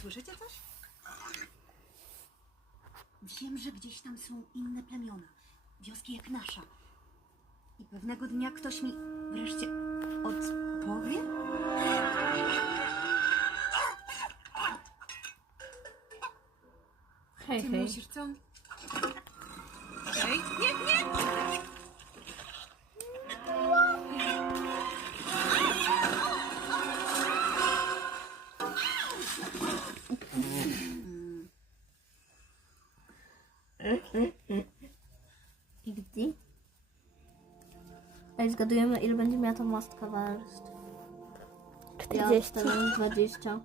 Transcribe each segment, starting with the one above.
Słyszycie coś? Wiem, że gdzieś tam są inne plemiona. Wioski jak nasza. I pewnego dnia ktoś mi wreszcie odpowie? Hej, Ty hej. musisz co? Hej, nie, nie! I gdy? Ej, zgadujemy ile będzie miała ta mastka warstw. 40. Ja teraz 20.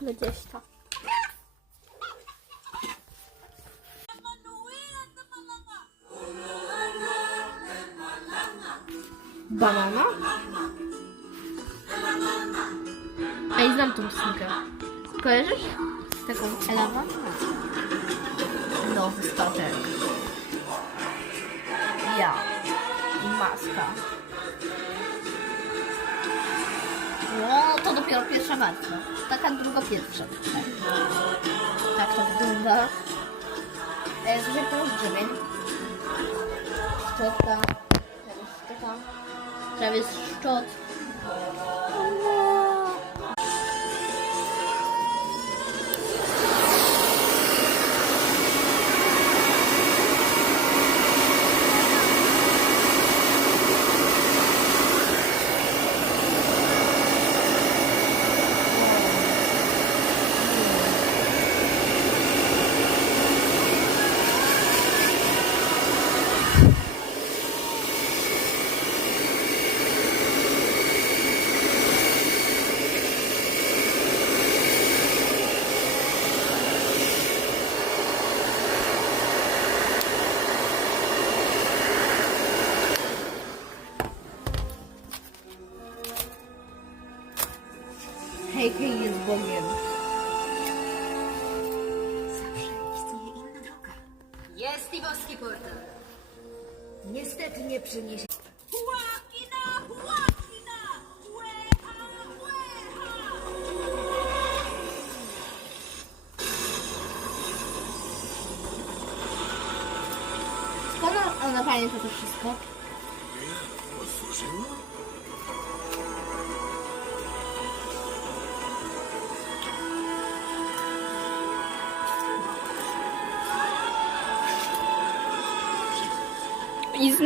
20. Banana? Ej, znam tą piosenkę. Kojarzysz? Z taką Elawa? Nowy statek. Ja. Maska. No, to dopiero pierwsza warstwa. Taka druga pierwsza. Tak, tak to wygląda. To jest grzebień. Szczotka. Szczotka. Prawie szczot. Hej, jest Bogiem. Zawsze istnieje inna droga. Jest i boski portal. Niestety nie przyniesie. Łakina, łakina! Łeha, łeha! Skąd ona pamięta to wszystko? I z